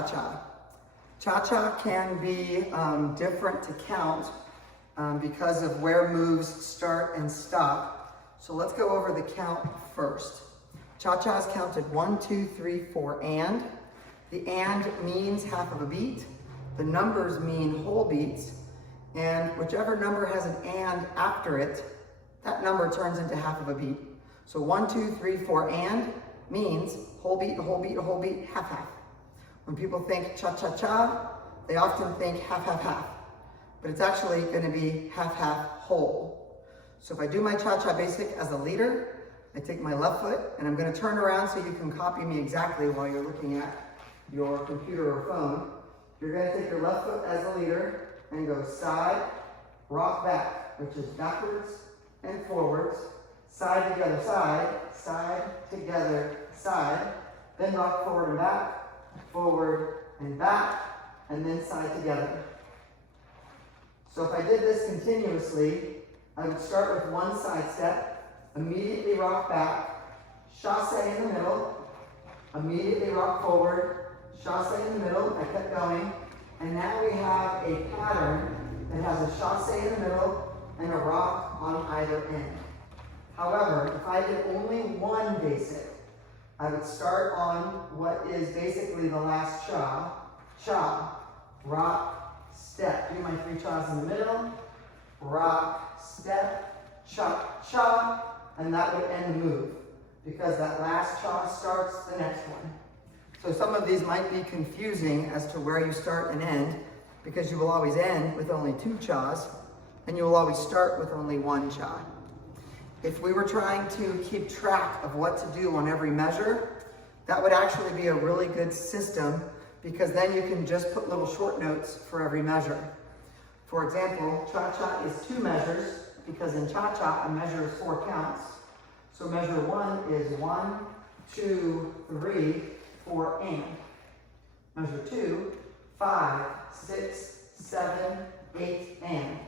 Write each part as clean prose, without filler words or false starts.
cha-cha. Cha-cha can be different to count because of where moves start and stop. So let's go over the count first. Cha-cha is counted 1, 2, 3, 4, and. The and means half of a beat. The numbers mean whole beats. And whichever number has an and after it, that number turns into half of a beat. So 1, 2, 3, 4, and means whole beat, whole beat, whole beat, half, half. When people think cha-cha-cha, they often think half, half, half. But it's actually going to be half, half, whole. So if I do my cha-cha basic as a leader, I take my left foot and I'm going to turn around so you can copy me exactly while you're looking at your computer or phone. You're going to take your left foot as a leader and go side, rock back, which is backwards and forwards, side together, side together, side, then rock forward and back, forward and back, and then side together. So if I did this continuously, I would start with one side step, immediately rock back, chasse in the middle, immediately rock forward, chasse in the middle, I kept going, and now we have a pattern that has a chasse in the middle and a rock on either end. However, if I did only one basic, I would start on what is basically the last cha, cha, rock, step. Do my 3 chas in the middle, rock, step, cha, cha, and that would end the move because that last cha starts the next one. So some of these might be confusing as to where you start and end because you will always end with only 2 chas and you will always start with only 1 cha. If we were trying to keep track of what to do on every measure, that would actually be a really good system because then you can just put little short notes for every measure. For example, cha-cha is 2 measures because in cha-cha a measure is 4 counts. So measure 1 is 1, 2, 3, 4, and. Measure 2, 5, 6, 7, 8, and.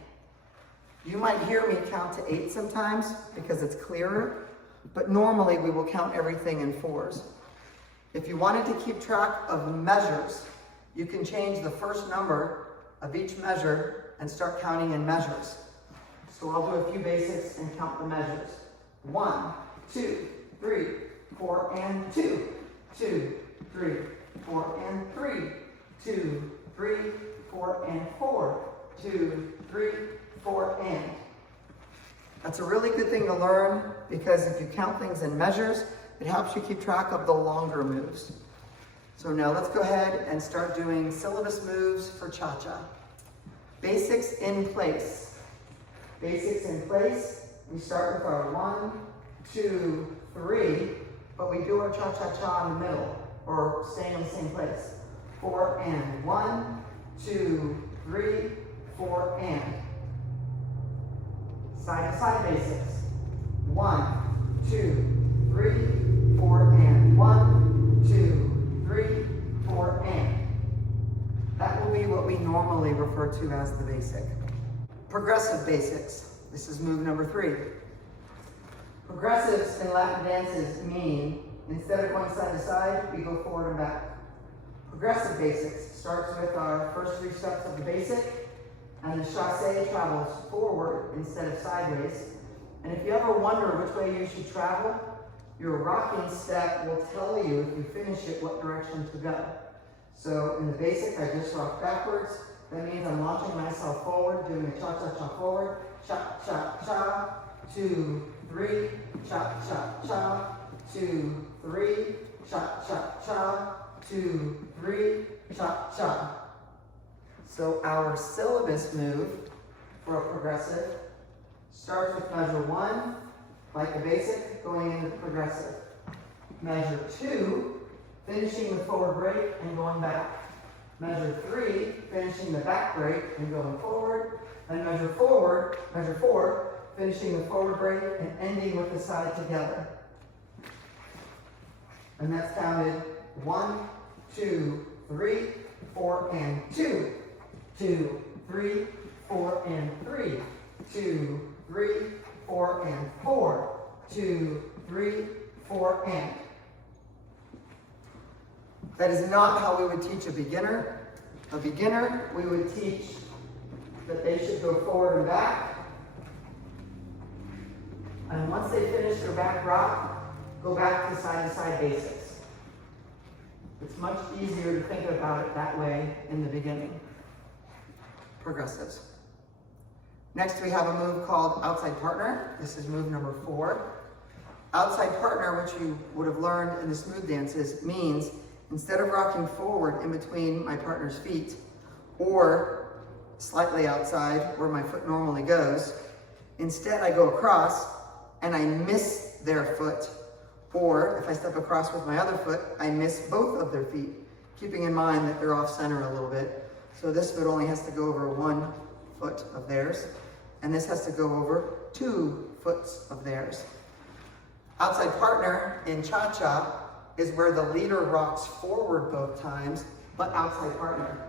You might hear me count to 8 sometimes because it's clearer, but normally we will count everything in 4s. If you wanted to keep track of measures, you can change the first number of each measure and start counting in measures. So I'll do a few basics and count the measures. 1, 2, 3, 4, and 2. 2, 3, 4, and 3. 2, 3, 4, and 4. 2, 3, 4, and. That's a really good thing to learn because if you count things in measures, it helps you keep track of the longer moves. So now let's go ahead and start doing syllabus moves for cha-cha. Basics in place. Basics in place. We start with our 1, 2, 3, but we do our cha-cha-cha in the middle or stay in the same place. 4 and. 1, 2, 3, 4 and. Side to side basics. 1, 2, 3, 4 and. 1, 2, 3, 4 and. That will be what we normally refer to as the basic. Progressive basics. This is move number 3. Progressives in Latin dances mean instead of going side to side, we go forward and back. Progressive basics starts with our first 3 steps of the basic, and the chasse travels forward instead of sideways. And if you ever wonder which way you should travel, your rocking step will tell you, if you finish it, what direction to go. So in the basic, I just rock backwards. That means I'm launching myself forward, doing a cha-cha-cha forward, cha-cha-cha, 2, 3, cha-cha-cha, 2, 3, cha-cha-cha, 2, 3, cha-cha. So our syllabus move for a progressive starts with measure 1, like a basic, going into the progressive. Measure 2, finishing the forward break and going back. Measure 3, finishing the back break and going forward. And measure 4, finishing the forward break and ending with the side together. And that's counted 1, 2, 3, 4, and 2. 2, 3, 4, and 3. 2, 3, 4, and 4. 2, 3, 4, and. That is not how we would teach a beginner. A beginner, we would teach that they should go forward and back. And once they finish their back rock, go back to side basics. It's much easier to think about it that way in the beginning. Progressives. Next, we have a move called outside partner. This is move number 4. Outside partner, which you would have learned in the smooth dances, means instead of rocking forward in between my partner's feet or slightly outside where my foot normally goes, instead I go across and I miss their foot, or if I step across with my other foot, I miss both of their feet, keeping in mind that they're off center a little bit. So this foot only has to go over 1 foot of theirs, and this has to go over 2 foot of theirs. Outside partner in cha-cha is where the leader rocks forward both times, but outside partner.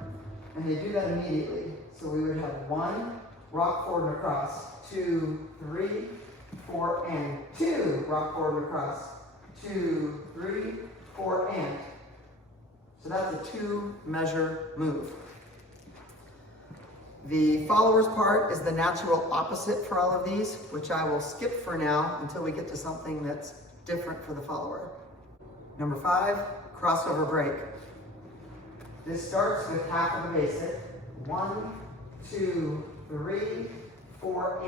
And they do that immediately. So we would have 1, rock forward and across, 2, 3, 4, and 2, rock forward and across, 2, 3, 4, and. So that's a 2-measure move. The followers part is the natural opposite for all of these, which I will skip for now until we get to something that's different for the follower. Number 5, crossover break. This starts with half of the basic. 1, 2, 3, 4,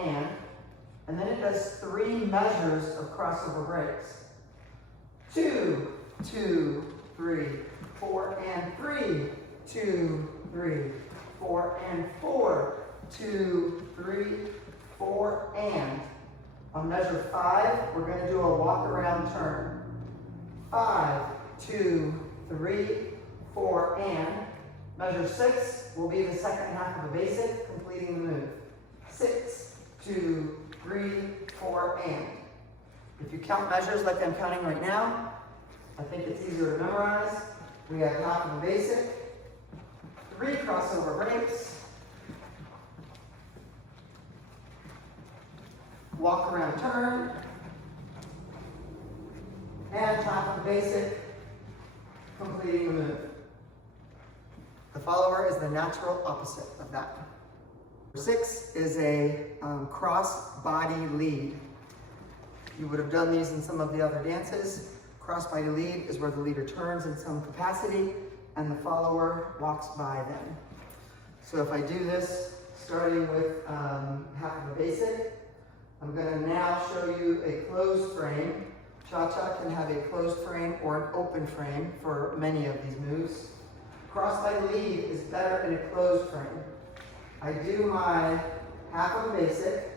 and then it does 3 measures of crossover breaks. 2, 2, 3, 4, and 3, 2, 3, 4, and 4, 2, 3, 4, and. On measure 5, we're going to do a walk around turn. 5, 2, 3, 4, and. Measure 6 will be the second half of the basic, completing the move. 6, 2, 3, 4, and. If you count measures like I'm counting right now, I think it's easier to memorize. We have half of the basic, 3 crossover breaks, walk around turn, and half of the basic, completing the move. The follower is the natural opposite of that. 6 is a cross body lead. You would have done these in some of the other dances. Cross body lead is where the leader turns in some capacity and the follower walks by them. So if I do this, starting with half of a basic, I'm going to now show you a closed frame. Cha-cha can have a closed frame or an open frame for many of these moves. Cross body lead is better in a closed frame. I do my half of a basic,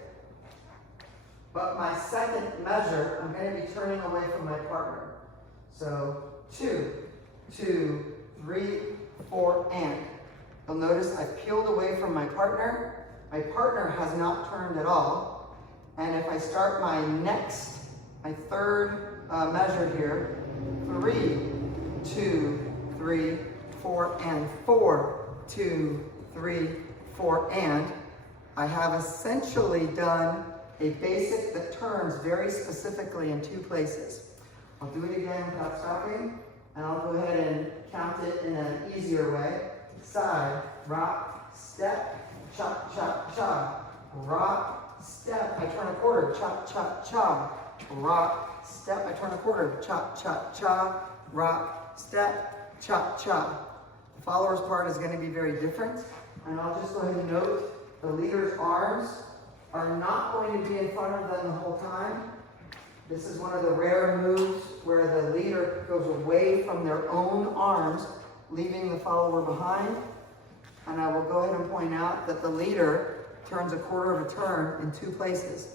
but my second measure, I'm going to be turning away from my partner. So 2, 2, 3, 4, and. You'll notice I've peeled away from my partner. My partner has not turned at all. And if I start my third measure here, 3, 2, 3, 4, and 4, 2, 3, 4, and. I have essentially done a basic that turns very specifically in 2 places. I'll do it again without stopping, and I'll go ahead and count it in an easier way. Side, rock, step, cha, cha, cha. Rock, step, I turn a quarter, cha, cha, cha. Rock, step, I turn a quarter, cha, cha, cha. Rock, step, cha, cha. The follower's part is going to be very different, and I'll just go ahead and note the leader's arms are not going to be in front of them the whole time. This is one of the rare moves where the leader goes away from their own arms, leaving the follower behind. And I will go ahead and point out that the leader turns a quarter of a turn in 2 places,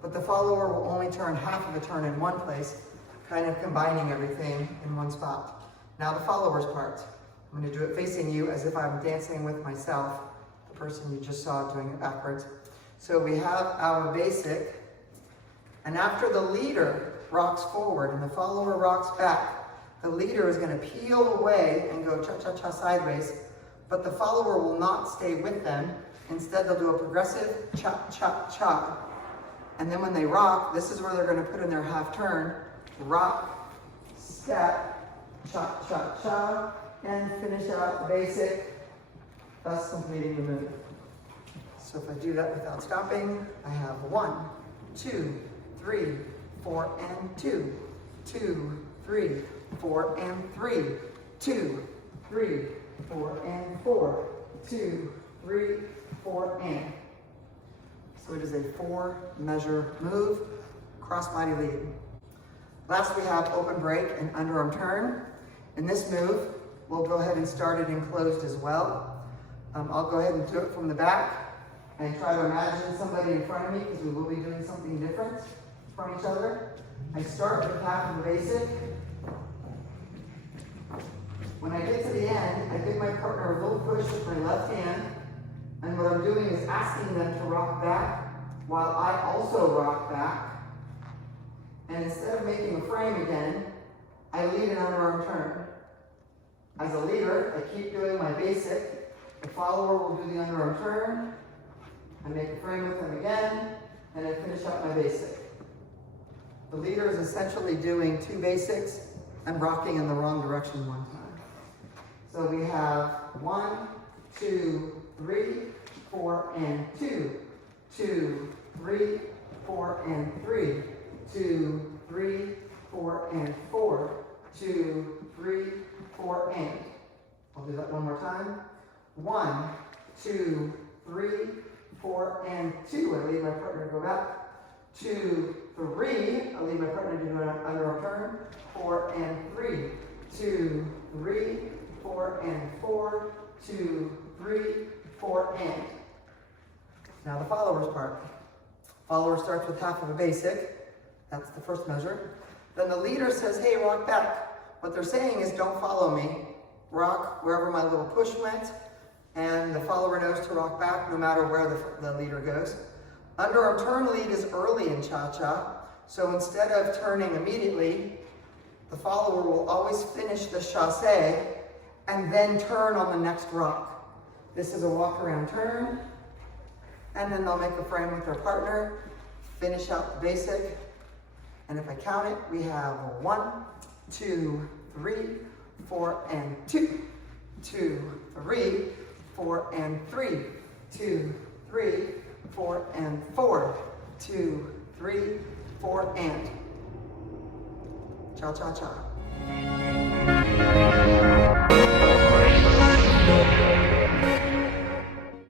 but the follower will only turn half of a turn in 1 place, kind of combining everything in 1 spot. Now the follower's part. I'm going to do it facing you as if I'm dancing with myself, the person you just saw doing it backwards. So we have our basic, and after the leader rocks forward and the follower rocks back, the leader is going to peel away and go cha-cha-cha sideways, but the follower will not stay with them. Instead, they'll do a progressive cha-cha-cha. And then when they rock, this is where they're going to put in their half turn. Rock, step, cha-cha-cha, and finish out the basic, thus completing the move. So if I do that without stopping, I have 1, 2, 3, 4, and 2, 2, 3, 4, and 3, 2, 3, 4, and 4, 2, 3, 4, and. So it is a 4-measure move, cross body lead. Last we have open break and underarm turn. In this move, we'll go ahead and start it in closed as well. I'll go ahead and do it from the back and try to imagine somebody in front of me because we will be doing something different from each other. I start with half of the basic. When I get to the end, I give my partner a little push with my left hand, and what I'm doing is asking them to rock back while I also rock back. And instead of making a frame again, I lead an underarm turn. As a leader, I keep doing my basic. The follower will do the underarm turn. I make a frame with them again, and I finish up my basic. The leader is essentially doing 2 basics and rocking in the wrong direction 1 time. So we have 1, 2, 3, 4, and 2. 2, 3, 4, and 3. 2, 3, 4, and 4. 2, 3, 4, and. I'll do that one more time. 1, 2, 3, 4, and 2. I leave my partner to go back. 2, 3. I leave my partner to do an underarm turn. 4 and 3. 2, 3, 4, and 4. 2, 3, 4, and. Now the follower's part. Follower starts with half of a basic. That's the first measure. Then the leader says, hey, rock back. What they're saying is don't follow me. Rock wherever my little push went. And the follower knows to rock back no matter where the leader goes. Underarm turn lead is early in cha-cha. So instead of turning immediately, the follower will always finish the chassé and then turn on the next rock. This is a walk around turn. And then they'll make a frame with their partner, finish out the basic. And if I count it, we have 1, 2, 3, 4, and 2. 2, 3, 4, and 3. 2, 3, 4, and 4. 2, 3, 4, and. Cha-cha-cha.